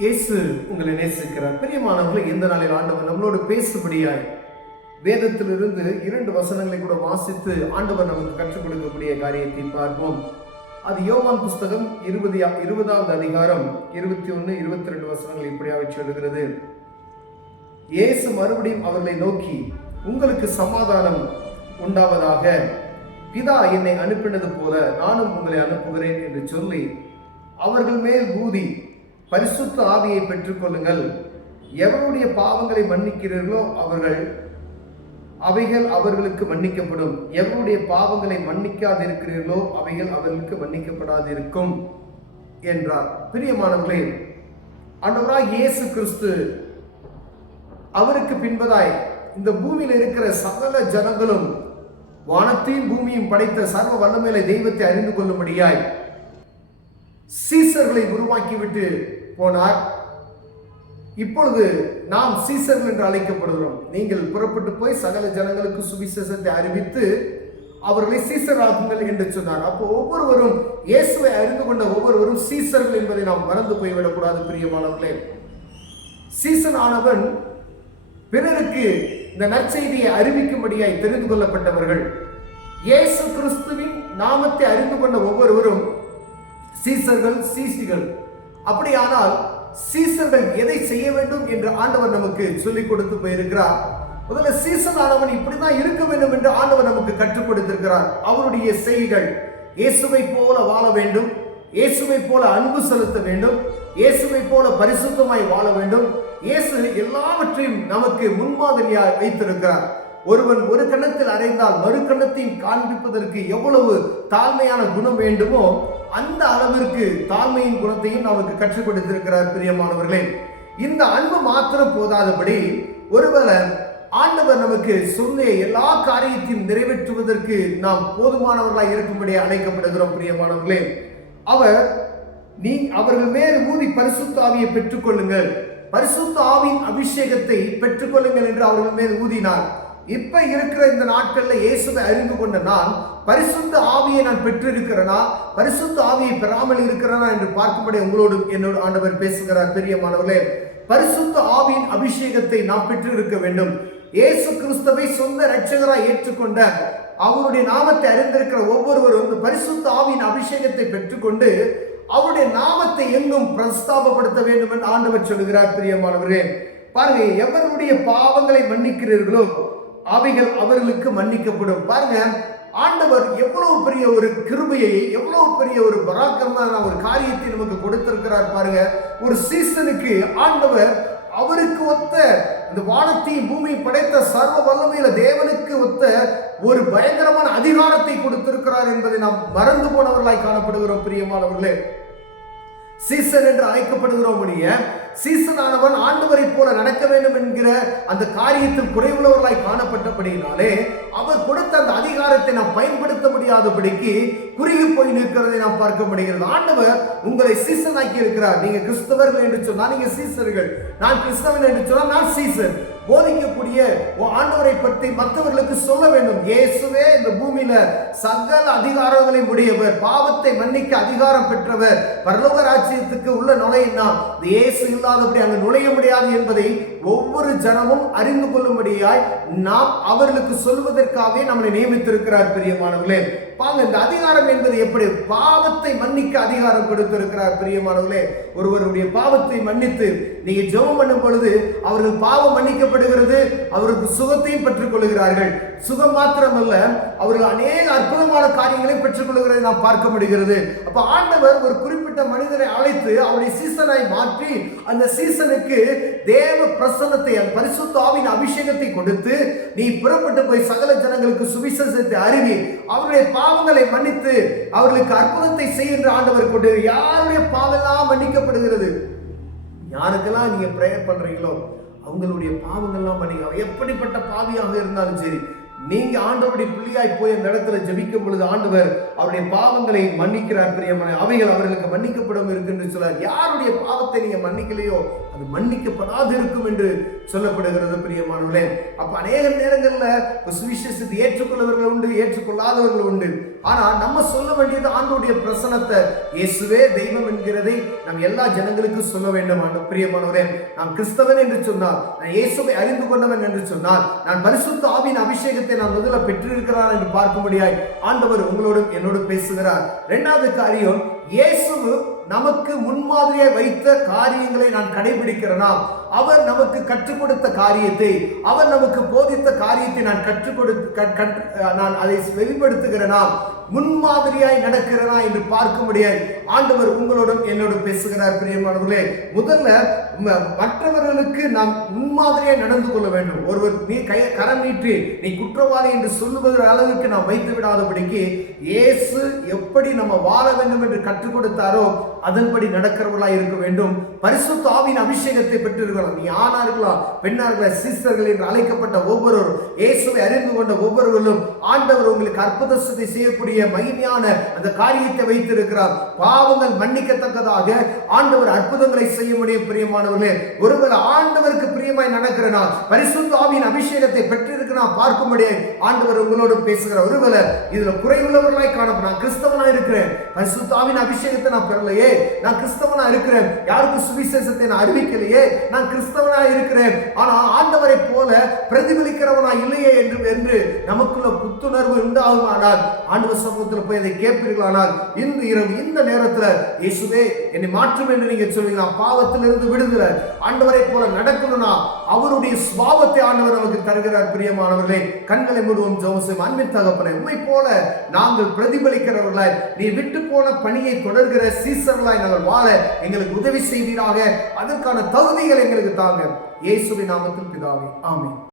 இயேசு உங்களை நேசிக்கிறார். பிரியமானவர்களை, இந்த நாளில் ஆண்டவர் நம்மளோடு பேசும்படியாய் வேதத்திலிருந்து 2 வசனங்களை கூட வாசித்து ஆண்டவர் நமக்கு கற்றுக் கொடுக்கக்கூடிய காரியத்தை பார்ப்போம். அது யோவான் புஸ்தகம் 20வது அதிகாரம் 21, 22 வசனங்கள் இப்படியாக சொல்லுகிறது. இயேசு மறுபடியும் அவர்களை நோக்கி, உங்களுக்கு சமாதானம் உண்டாவதாக, பிதா என்னை அனுப்பினது போல நானும் உங்களை அனுப்புகிறேன் என்று சொல்லி அவர்கள் மேல் ஊதி பரிசுத்த ஆவியை பெற்றுக்கொள்ளுங்கள். எவருடைய பாவங்களை மன்னிக்கிறீர்களோ அவைகள் அவர்களுக்கு மன்னிக்கப்படும். எவருடைய பாவங்களை மன்னிக்காதிருக்கிறீர்களோ அவைகள் அவர்களுக்கு மன்னிக்கப்படாதிருக்கும் என்றார். பிரியமானவர்களே, ஆண்டவராய் இயேசு கிறிஸ்து அவருக்கு பின்பதாய் இந்த பூமியில் இருக்கிற சகல ஜனங்களும் வானத்தையும் பூமியும் படைத்த சர்வ வல்லமையுள்ள தெய்வத்தை அறிந்து கொள்ளும்படியாய் சீசர்களை உருவாக்கிவிட்டு போனார். இப்பொழுது நாம் சீசர்கள் என்று அழைக்கப்படுகிறோம். நீங்கள் புறப்பட்டு போய் சகல ஜனங்களுக்கு சுவிசேஷத்தை அறிவித்து அவர்களை சீசராகுங்கள் என்று சொன்னார். அப்போ ஒவ்வொருவரும் இயேசுவை அறிந்து கொண்ட ஒவ்வொருவரும் சீசர்கள் என்பதை நாம் மறந்து போய்விடக்கூடாது. பிரியமானவர்களே, சீசன் ஆனவன் பிறருக்கு இந்த நற்செய்தியை அறிவிக்கும்படியாய் தெரிந்து கொள்ளப்பட்டவர்கள். இயேசு கிறிஸ்துவின் நாமத்தை அறிந்து கொண்ட ஒவ்வொருவரும் சீசர்கள், சீசிகள். அப்படியானால் சீசர்கள் எதை செய்ய வேண்டும் என்று ஆண்டவர் நமக்கு சொல்லிக் கொடுத்து போயிருக்கிறார். முதல்ல சீசன் ஆனவன் இப்படிதான் இருக்க வேண்டும் என்று ஆண்டவர் நமக்கு கற்றுக் கொடுத்திருக்கிறார். அவருடைய செய்கைகள் இயேசுவை போல வாழ வேண்டும், இயேசுவை போல அன்பு செலுத்த வேண்டும், இயேசுவை போல பரிசுத்தமாய் வாழ வேண்டும். இயேசு எல்லாவற்றையும் நமக்கு முன்மாதிரியாய் வைத்திருக்கிறார். ஒருவன் ஒரு கன்னத்தில் அறைந்தால் மறு கன்னத்தையும் காண்பிப்பதற்கு எவ்வளவு தாழ்மையான குணம் வேண்டுமோ அந்த அளவிற்கு தாழ்மையின் குணத்தையும் நமக்கு கற்றுக் கொடுத்திருக்கிறார். பிரியமானவர்களே, இந்த அன்பு மாத்திரம் போதாதபடி ஒருவேளை ஆண்டவர் நமக்கு சொன்ன எல்லா காரியத்தையும் நிறைவேற்றுவதற்கு நாம் போதுமானவர்களாய் இருக்கும்படி அழைக்கப்படுகிறோம். பிரியமானவர்களே, அவர்கள் மேல் ஊதி பரிசுத்த ஆவியை பெற்றுக்கொள்ளுங்கள், பரிசுத்த ஆவியின் அபிஷேகத்தை பெற்றுக்கொள்ளுங்கள் என்று அவர்கள் மேல் ஊதினார். இப்ப இருக்கிற இந்த நாட்கள்ல இயேசுவை அறிந்து கொண்ட நான் பரிசுத்த ஆவியை நான் பெற்றிருக்கிறேனா, பரிசுத்த ஆவியை பெறாமல் இருக்கிறேனா என்று பார்க்கும்படி உங்களோடு என்னோடு ஆண்டவர் பேசுகிறார். பிரியமானவர்களே, பரிசுத்த ஆவியின் அபிஷேகத்தை நாம் பெற்றிருக்க வேண்டும். இயேசு கிறிஸ்துவை சொந்த இரட்சகராய் ஏற்றுக்கொண்ட அவருடைய நாமத்தை அறிந்திருக்கிற ஒவ்வொருவரும் இந்த பரிசுத்த ஆவியின் அபிஷேகத்தை பெற்றுக்கொண்டு அவருடைய நாமத்தை எங்கும் பிரஸ்தாபப்படுத்த வேண்டும் என்று ஆண்டவர் சொல்லுகிறார். பிரியமானவர்களே, பாருங்க, எவருடைய பாவங்களை மன்னிக்கிறீர்களோ அவைகள் அவர்களுக்கு மன்னிக்கப்படும். பாருங்க, ஆண்டவர் எவ்வளவு பெரிய ஒரு கிருபையை, எவ்வளவு பெரிய ஒரு பராக்கிரமமான ஒரு காரியத்தை நமக்கு கொடுத்திருக்கிறார். பாருங்க, ஒரு சீசனுக்கு ஆண்டவர் அவருக்கு ஒத்த இந்த வானத்தையும் பூமியை படைத்த சர்வ வல்லமையில தேவனுக்கு ஒத்த ஒரு பயங்கரமான அதிகாரத்தை கொடுத்திருக்கிறார் என்பதை நாம் மறந்து போனவர்களாய் காணப்படுகிறோம். பிரியமானவர்களே, சீசன் என்று அழைக்கப்படுகிறோம். சீசன் ஆனவன் ஆண்டவரை போல நடக்க வேண்டும் என்கிற அந்த காரியத்தில் குறைவுள்ளவர்களாய் காணப்பட்டபடியினாலே அவர் கொடுத்த அந்த அதிகாரத்தை நாம் பயன்படுத்த முடியாதபடிக்கு குறுகி போய் நிற்கிறதை நாம் பார்க்க முடிகிறது. ஆண்டவர் உங்களை சீசன் ஆக்கி இருக்கிறார். நீங்க கிறிஸ்தவர்கள் என்று சொன்னால் நீங்க சீசர்கள், நான் கிறிஸ்தவன் என்று சொன்னால் நான் சீசன். போதிக்கக்கூடிய ஆண்டவரை பற்றி மற்றவர்களுக்கு சொல்ல வேண்டும். இயேசுவே இந்த பூமியில சகல அதிகாரங்களை உடையவர், பாவத்தை மன்னிக்க அதிகாரம் பெற்றவர், பரலோக ராஜ்யத்துக்கு உள்ள நுழையினா இயேசு இல்லாதபடி அங்கு நுழைய முடியாது என்பதை ஒவ்வொரு ஜனமும் அறிந்து கொள்ளும்படியாய் நாம் அவர்களுக்கு சொல்வதற்காகவே நம்மளை நியமித்திருக்கிறார். பிரியமானவர்களே, இந்த அதிகாரம் என்பது எப்படி? பாவத்தை மன்னிக்க அதிகாரம் கொடுத்திருக்கிறார். பிரியமானவர்களே, ஒருவருடைய பாவத்தை மன்னித்து நீங்க ஜெபம் பண்ணும் பொழுது அவர்கள் பாவம் மன்னிக்கப்படுகிறது, அவருக்கு சுகத்தையும் பெற்றுக் கொள்கிறார்கள். சுகம் மாத்திரமல்ல, அவர்கள் அநேக அற்புதமான காரியங்களையும் பெற்றுக் கொள்கிறதை நாம் பார்க்க முடிகிறது. அப்ப ஆண்டவர் ஒரு குறிப்பிட்ட மனிதரை அழைத்து அவருடைய சீசனை மாற்றி அந்த சீசனுக்கு தேவ பிரசன்னத்தை, பரிசுத்த ஆவியின் அபிஷேகத்தை கொடுத்து நீ புறப்பட்டு போய் சகல ஜனங்களுக்கு சுவிசேஷத்தை அறிவி, அவருடைய பாவங்களை மன்னித்து அவர்களுக்கு அற்புதத்தை செய்கின்ற ஆண்டவர் கொண்டு யாருடைய பாவெல்லாம் மன்னிக்கப்படுகிறது. யாருக்கெல்லாம் நீங்க பிரேயர் பண்றீங்களோ அவங்களுடைய பாவங்கள்லாம் மன்னிக்க, எப்படிப்பட்ட பாவியாக இருந்தாலும் சரி, நீங்க ஆண்டவருடைய பிள்ளையாய் போய் அந்த இடத்துல ஜெபிக்கும் பொழுது ஆண்டவர் அவருடைய பாவங்களை மன்னிக்கிறார் பிரியமான. அவைகள் அவர்களுக்கு மன்னிக்கப்படும் இருக்கு என்று சொல்றார். யாருடைய பாவத்தை நீங்க மன்னிக்கலையோ அது மன்னிக்கப்படாது இருக்கும் என்று சொல்லப்படுகிறது பிரியமானவர்களே. அப்ப அநேக நேரங்கள்ல சுவிசேஷத்தை ஏற்றுக்கொள்ளவர்கள் உண்டு, ஏற்றுக்கொள்ளாதவர்கள் உண்டு. ஆனா நம்ம சொல்ல வேண்டியது ஆண்டவருடைய பிரசனத்தை, இயேசுவே தெய்வம் என்கிறதை நாம் எல்லா ஜனங்களுக்கும் சொல்ல வேண்டும். ஆண்டு பிரியமானவரே, நான் கிறிஸ்தவன் என்று சொன்னால், நான் இயேசுவை அறிந்து கொண்டவன் என்று சொன்னால், நான் பரிசுத்த ஆவியின் அபிஷேகத்தை நான் முதல்ல பெற்றிருக்கிறான் என்று பார்க்கும்படியாய் ஆண்டவர் உங்களோடு என்னோடு பேசுகிறார். இரண்டாவது காரியம், இயேசு நமக்கு முன்மாதிரியாய் வைத்த காரியங்களை நான் கடைபிடிக்கிறேனா, அவர் நமக்கு கற்றுக் கொடுத்த காரியத்தை, அவர் நமக்கு போதித்த காரியத்தை நான் நான் அதை வெளிப்படுத்துகிறேனா, முன்மாதிரியாய் நடக்கிறேனா என்று பார்க்கும்படியாய் ஆண்டவர் உங்களோடும் என்னோடு பேசுகிறார் பிரியமானவர்களே. முதல்ல மற்றவர்களுக்கு நாம் முன்மாதிரியாய் நடந்து கொள்ள வேண்டும். ஒருவர் நீ கரம் நீட்டி நீ குற்றவாளி என்று சொல்லுகிற அளவுக்கு நாம் வைத்து விடாதபடிக்கு இயேசு எப்படி நம்ம வாழ வேண்டும் என்று கற்றுக் கொடுத்தாரோ அதன்படி நடக்கிறவர்களாய் இருக்க வேண்டும். பரிசுத்த ஆவியின் அபிஷேகத்தை பெற்றிருக்கலாம். நீ ஆணா இருக்கலாம், பெண்ணா இருக்கலாம், சிஸ்டர்கள் என்று அழைக்கப்பட்ட ஒவ்வொருவரும், இயேசுவை அறிந்து கொண்ட ஒவ்வொருவரும் ஆண்டவர் உங்களுக்கு அற்புதத்தை செய்யக்கூடிய மகிமையான அந்த காரியத்தை வைத்திருக்கிறார். பாவங்கள் மன்னிக்கத்தக்கதாக ஆண்டவர் அற்புதங்களை செய்ய முடியும் பிரியமானவர்களே. ஒருவர் ஆண்டவருக்கு பிரியமாய் நடக்கிறனா, பரிசுத்த ஆவியின் அபிஷேகத்தை பெற்றிருக்கிறா பார்க்கும்படியே ஆண்டவர் உங்களோடு பேசுகிறார். ஒருவேளை இதுல குறைவுள்ளவர்களாய் காணப்படும். நான் கிறிஸ்தவனா இருக்கிறேன், பரிசுத்த ஆவியின் அபிஷேகத்தை நான் பெறலையே, நான் கிறிஸ்தவனா இருக்கிறேன், யாருக்கும் சுவிசேஷத்தை நான் அறிவிக்கலையே, நான் கிறிஸ்தவனா இருக்கிறேன், ஆனா ஆண்டவரை போல பிரதிபலிக்கிறவனா இல்லையே என்று நமக்குள்ள புத்துணர்வு உண்டாகுமானால் ஆண்டவர் சமூகத்தில் போய் அதை கேட்பீர்களானால் இன்று இரவு இந்த நேரத்தில் இயேசுவே என்னை மாற்றும் என்று நீங்க சொல்வீங்களா, பாவத்திலிருந்து விடுதலை, ஆண்டவரை போல நடக்கணும்னா அவருடைய சுபாவத்தை ஆண்டவர் நமக்கு தருகிறார் பிரியமானவர்களே. கண்களை மூடுவோம், ஜெபம் செய்வோம். அன்பின் தகப்பனே, உம்மை போல நாங்கள் பிரதிபலிக்கிறவர்களாய், நீ விட்டு போன பணியை தொடர்கிற சீசர்களாய் நாங்கள் வாழ எங்களுக்கு உதவி செய்வீராக. அதற்கான தகுதிகள் எங்களுக்கு தாங்க. இயேசுவின் நாமத்தில் பிதாவே, ஆமென்.